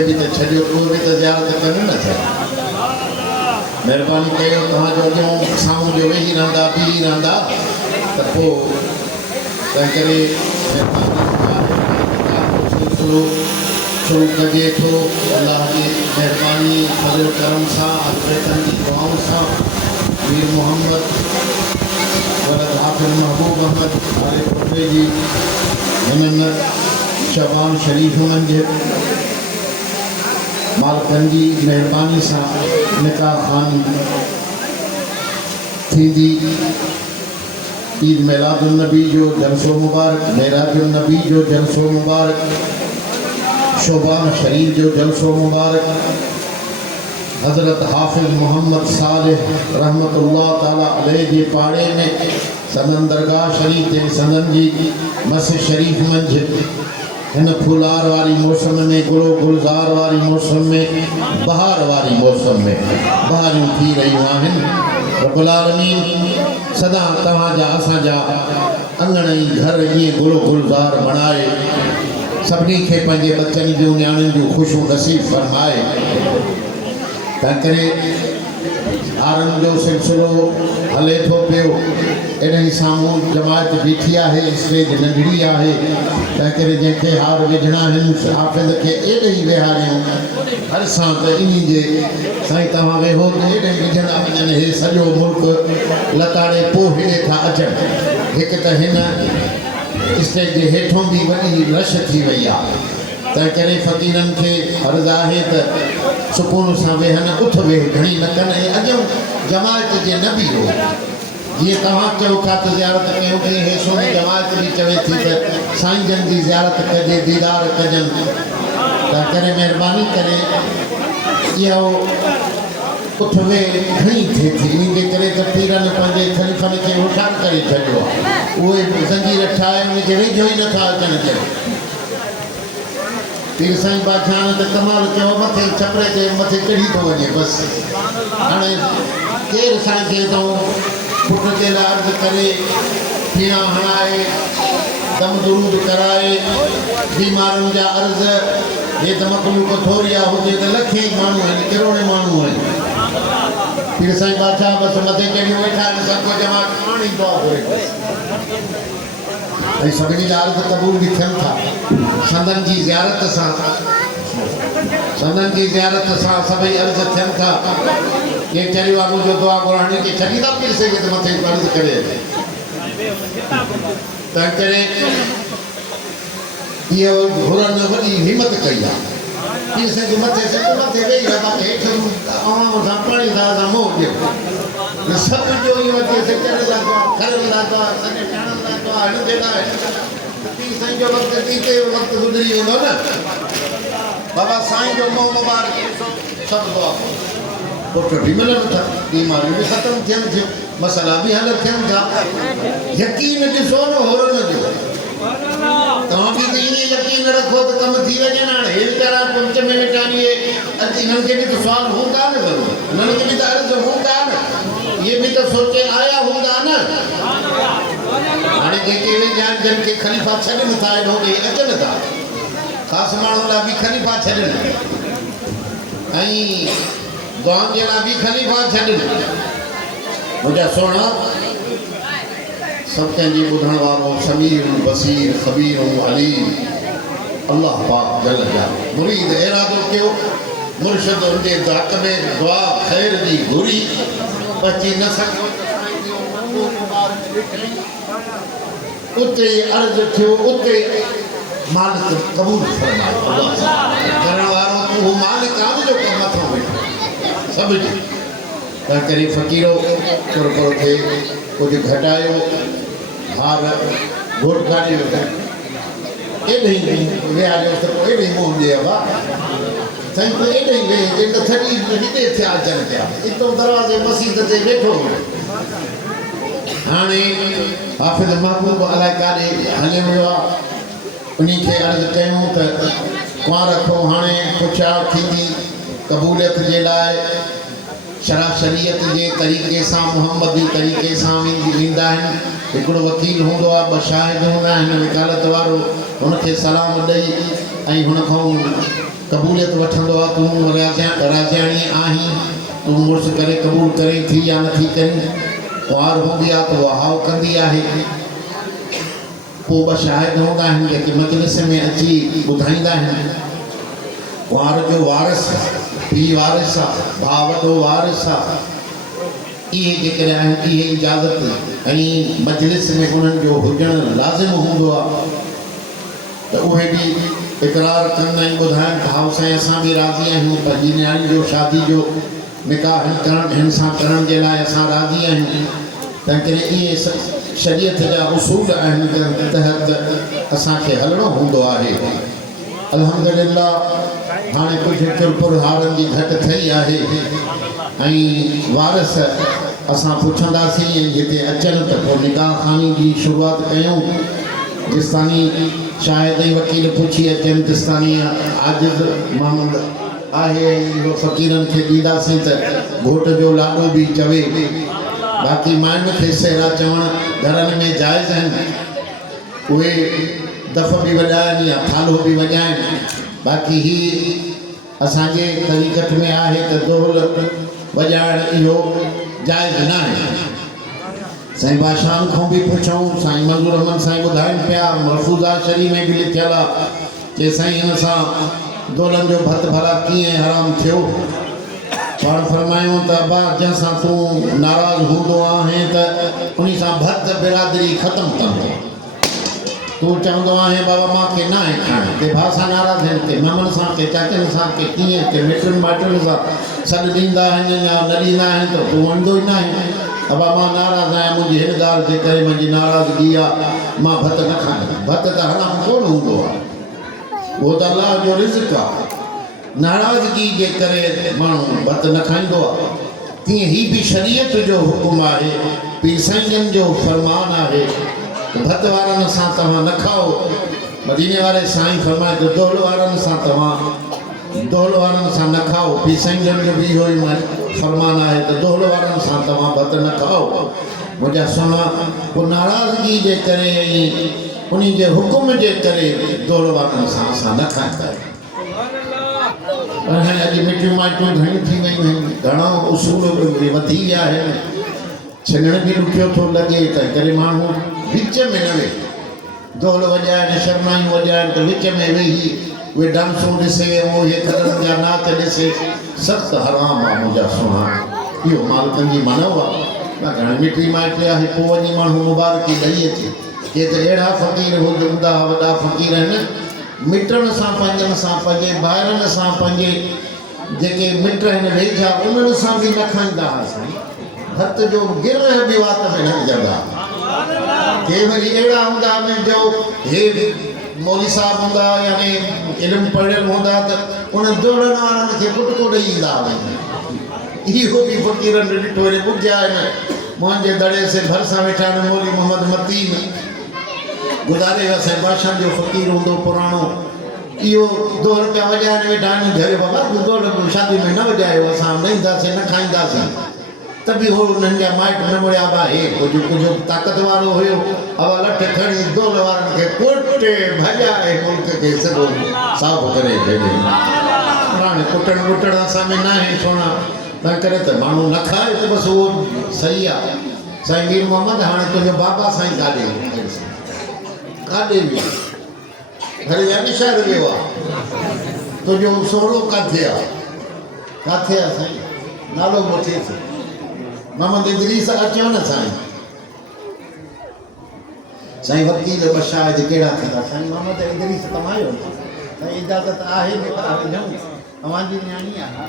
खे भी त छॾियो उहो बि त ज़ियारत कनि न छा महिरबानी कयो तव्हांजो अॻियां साम्हूं जो वेही रहंदा बीही रहंदा त पोइ तंहिं करे सिलसिलो शुरू कजे थो अलाह जी महिरबानी फज़ल करम सां हज़रतनि जी दुआउनि सां मीर मोहम्मद वलद हाफ़िज़ महबूब अहमद आले पुटे जी हिननि शबान शरीफ़ मंझि मालिकनि जी महिरबानी सां निकाह ख़ानी थींदी ईद मिलादुन नबी जो जलसो मुबारक मेराजुन नबी जो जलसो मुबारक शोबान शरीफ जो जलसो मुबारक हज़रत हाफ़िज़ मोहम्मद सालिह रहमतुल्लाह ताला अलैह जे पाड़े में सदन दरगाह शरीफ ते सदन जी मस्जिद शरीफ मंझि हिन फुलार वारी मौसम में गुलो गुलज़ार वारी मौसम में बहार वारी मौसम में बहारियूं थी रहियूं आहिनि रब्बुल आलमीन सदा तव्हांजा असांजा अंगण ई घर ईअं गुलो गुलज़ार बणाए सभिनी खे पंहिंजे बचनि जूं नियाणियुनि जूं ख़ुशियूं नसीब फरमाए तंहिं करे हारनि जो सिलसिलो हले थो पियो एॾे साम्हूं जमायत बीठी आहे स्टेज नंढड़ी आहे तंहिं करे जंहिंखे हार विझणा आहिनि हाफ़िज़ खे एॾे ई वेहारियूं हर सां त इन जे साईं तव्हां वेहो त एॾे विझंदा वञनि हे सॼो मुल्क लताड़े पोइ हेॾे था अचनि हिकु त हिन स्टेज जे हेठों बि वॾी रश थी वई आहे तंहिं करे फ़क़ीरनि खे अर्ज़ु आहे त सुकून सां वेहनि उथ वेह घणी न कनि ऐं अॻियां जमायत जे न बीहो जीअं तव्हां चयो था त ज़ियारत कयूं तीअं हे सोनी जमायत बि चवे थी त साईं जन जी ज़ियारत कजे दीदार कजनि तंहिं करे महिरबानी करे इहो उठ वेह घणी थिए थी इन जे करे त पीरनि पंहिंजे ख़लीफ़नि खे होशियारु करे छॾियो आहे उहे ज़ंजीर ठाहे उनखे वेझो ई नथा अचनि ॾियनि पीर साईं बादशाह ने त कमाल कयो मथे छपरे ते मथे चढ़ी थो वञे बसि हाणे केरु साईं खे थो पुट जे लाइ अर्ज़ु करे पीणा हणाए दम दुरूद कराए बीमारुनि जा अर्ज़ हे त मखलूक थोरिया हुजे त लखे ई माण्हू आहिनि करोड़े माण्हू आहिनि पीर साईं बादशाह बसि मथे चढ़ी वेठा आहिनि सभु जमा पाणी दुआ घुरे ऐं सभिनी जा अर्ज़ क़बूल बि थियनि था संदन जी ज़ियारत सां सभई अर्ज़ थियनि था कंहिं चरियो आहे मुंहिंजो दुआ घुराइण खे छॾींदा पीर साईं खे त मथे अर्ज़ करे तंहिं करे इहो घुरनि वॾी हिमत कई आहे पीर साईं जे मथे वेही रहिया हेठि आवाम सां पाणी था असां मोह ॾियो सभु जो इहो वठी चढ़ंदा खणंदा था सॼे ॼाणंदा था हिन जे लाइ पीर साईं जो वक़्तु गुज़री वेंदो न बाबा साईं जो मोह मुबारक सभु दुआ पुट बि मिलनि था बीमारियूं बि ख़तमु थियनि थियूं मसइला बि हल थियनि था यकीन ॾिसो न होरन जो तव्हां बि त ईअं यकीन रखो त कमु थी वञे न हाणे हे वीचारा पंच में वेठा अची हिननि खे बि त सुवाल हूंदा न ज़रूरु हिननि खे बि त अर्ज़ु हूंदा न इहे बि त सोचे आया हूंदा न हाणे जेके वेझा जन खे ख़लीफ़ा छॾनि था हेॾो ॾे अचनि था ख़ासि माण्हुनि लाइ बि ख़लीफ़ा छॾनि ऐं दुआनि जे लाइ बि ख़लीफ़ा छॾनि मुंहिंजा सुहिणा सभु कंहिंजी ॿुधण वारो समीर बसीर ख़बीर अलीम अल्लाह पाक जल जा मुरीद इरादो कयो मुर्शिद उनजे हक़ में दुआ ख़ैर जी घुरी बची न सघियो उते अर्ज़ु थियो उते मालिक क़बूल फरमायो करण वारो उहो मालिक आहे जो कमु नथो वेठो सभु जी तंहिं करे फ़क़ीरो तुर खे कुझु घटायो हार घोट काढी एॾे ई विहारियो त पोइ एॾे ई मुंहुं ॾे साईं तूं एॾे ई वेह त थड़ी हिते थिया अचनि पिया हितो दरवाज़े मस्जिद ते वेठो हाणे हाफ़िज़ महबूब अलाए काॾे हले वियो आहे उन खे अर्ज़ु कयूं त कुंवार रखो हाणे पुछा थींदी क़बूलियत जे लाइ शरा शरीयत जे तरीक़े सां मुहम्मदी तरीक़े सां वेंदा आहिनि हिकिड़ो वकील हूंदो आहे ॿ शाहिद हूंदा आहिनि वकालत वारो हुनखे सलाम ॾेई ऐं हुन खां क़बूलियत वठंदो आहे तूं राजाणी आहीं तूं मुड़ुसु करे क़बूल करे थी या नथी करी कुंवार हूंदी आहे त उहा हाउ कंदी आहे पोइ ॿ शाहिद हूंदा आहिनि जेके मजलिस में अची ॿुधाईंदा आहिनि कुंवार जो वारिस पीउ वारिस आहे भाउ वॾो वारिस आहे इहे जेकॾहिं आहिनि इहे इजाज़त ऐं मजलिस में उन्हनि जो हुजणु लाज़िम हूंदो आहे त उहे बि इक़रार कंदा आहिनि ॿुधाइनि त हाउ साईं असां बि राज़ी आहियूं पंहिंजी नियाणी जो शादी जो निकाह हिन सां करण जे लाइ असां राज़ी आहियूं तंहिं करे इहे शरीयत जा उसूल आहिनि जंहिं तहत असांखे हलणो हूंदो आहे अल्हम्दुलिल्लाह हाणे कुझु चुरपुर हारनि जी घटि ठही आहे ऐं वारिस असां पुछंदासीं हिते अचनि त पोइ निकाह खानी जी शुरूआति कयूं जिस्तानी शायदि ई वकील पुछी अचनि तेसितानी आजिज़ मामूल आहे इहो फ़क़ीरनि खे ॾींदासीं त घोट जो लाॾो बि चवे बाक़ी माइनि खे सेरा चवणु घरनि में जाइज़ आहिनि उहे दफ़ बि वॼाइनि या थालो बि वॼाइनि बाक़ी ही असांजे तरीक़त में आहे त ढोल वॼाइणु इहो जाइज़ न आहे साईं बादशाहनि खां बि पुछूं साईं मंज़ूर अहमद साईं ॿुधाइनि पिया मरफ़ूज़ा शरीफ़ में बि लिखियलु आहे कि साईं हिन सां ढोलनि जो भत भला कीअं हराम थियो पाण फरमायूं त अबा जंहिंसां तूं नाराज़ हूंदो आहीं त उन सां भत बिरादरी ख़तमु कंदो तूं चवंदो आहीं बाबा मूंखे न आहे खाइणु के भाउ सां नाराज़ आहिनि के ममनि सां के चाचनि सां के कीअं के मिटनि माइटनि सां सॾु ॾींदा आहिनि या न ॾींदा आहिनि त तूं वणंदो ई न आहे अबा मां नाराज़ आहियां मुंहिंजी हिन ॻाल्हि जे करे मुंहिंजी नाराज़गी आहे मां भत न खाईंदुमि भत त हराम कोन हूंदो आहे उहो त अलाह जो रिज़्क़ आहे नाराज़गी जे करे माण्हू भत न खाईंदो आहे तीअं ही बि शरीयत जो हुकुम आहे पीर साईंजन जो फरमान आहे भत वारनि सां तव्हां न खाओ मदीने वारे साईं फरमाए त दौल वारनि सां तव्हां दौल वारनि सां न खाओ पीर साईंजन जो बि इहो ई फरमान आहे त दौल वारनि सां तव्हां भत न खाओ मुंहिंजा सुना पोइ नाराज़गी जे करे उन जे हुकुम जे करे दौल वारनि सां असां न खाईंदा आहियूं हाणे अॼु मिठियूं माइटियूं घणियूं थी वयूं आहिनि घणा उसूल वधी विया आहिनि छॾण बि ॾुखियो थो लॻे त करे माण्हू विच में न वेहे दौल वॼाइनि शर्मायूं वॼाइनि त विच में वेही उहे डांसूं ॾिसे ऐं इहे कलरनि जा नाच ॾिसे सख़्तु हराम आहे मुंहिंजा सुहिणा इहो मालिकनि जी मनव आहे न घणी मिठी माइटी आहे पोइ वञी माण्हू मुबारकी ॾेई अचे के त अहिड़ा फ़क़ीर हूंदा वॾा फ़क़ीर आहिनि मिटनि सां पंहिंजनि सां पंहिंजे ॿाहिरनि सां पंहिंजे जेके मिट आहिनि वेझा उन्हनि सां बि न खाईंदा हुआसीं हथ जो गिर बि वात में न विझंदा के वरी अहिड़ा हूंदा आहिनि जो हे मौली साहिबु हूंदा यानी इल्मु पढ़ियल हूंदा त उन दौड़नि वारनि खे कुटको ॾेई ईंदा हुआ इहो बि फ़क़ीरनि ॾिठो वरी ॿुधिया आहिनि मुंहिंजे दड़े से भरिसां वेठा आहिनि मौली मोहम्मद मतीन गुज़ारे वियो असांजे बादशाह जो फ़क़ीर हूंदो पुराणो इहो दौर पिया वॼाइण वेठा आहिनि घरे बाबा दौर शादी में न वॼायो असां न ईंदासीं न खाईंदासीं त बि उहो उन्हनि जा माइट न मुड़िया बा हे कुझु ताक़त वारो हुयो अवा लठ खणी दौल वारनि खे कुटे भॼाए मुल्क खे सॼो साफ़ु करे छॾियो हाणे कुटण वुटण असां में न आहे सोना तंहिं करे त माण्हू न खाए त बसि उहो सही आहे साईं मीर मोहम्मद हाणे तुंहिंजो बाबा साईं काॾे काॾे वियो हरे यानी शहर वियो आहे तुंहिंजो सोरो किथे आहे किथे आहे साईं नालो वठी मोहम्मद इदरीस अचो न साईं साईं वकील ॿ शायदि कहिड़ा थींदा साईं मोहम्मद इदरीस तव्हांजो साईं इजाज़त आहे तव्हांजी नियाणी आहे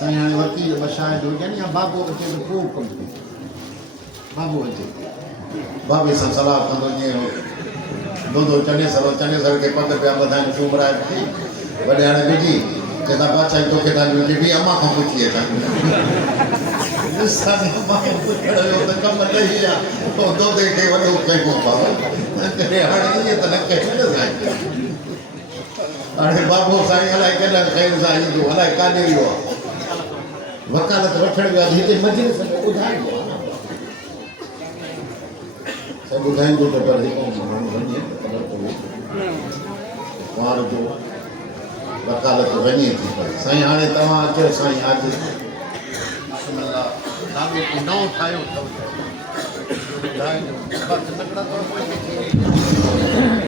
साईं हाणे वकील ॿ शायदि हुजनि या बाबो अचे त पोइ कमु बाबो अचे बाबे सां सलाह कंदो ईअं दो चने सर खे पग पिया ॿधाइनि चूमराए वॾे हाणे विझी चवंदा बादशाह तोखे तव्हांजी बि अम्मा खां पुछी अचां कमु ॾेई आहे पोइ दोधे खे वॾो कयूं करे हाणे ईअं त न कयूं न साईं हाणे बाबो साईं अलाए केॾा ख़ैर सां ईंदो अलाए काॾे वियो आहे वकालत वठण वियो आहे हिते मजलिस में ॿुधाइबो आहे त ॿुधाईंदो त पर हिकु माण्हू वञे त ख़बर पवे कुंवार जो वकालत वञे थी पई। साईं हाणे तव्हां अचो साईं अॼु नालो नओं ठाहियो अथव ॿुधाइजो बसि लकड़ा थोरो कोई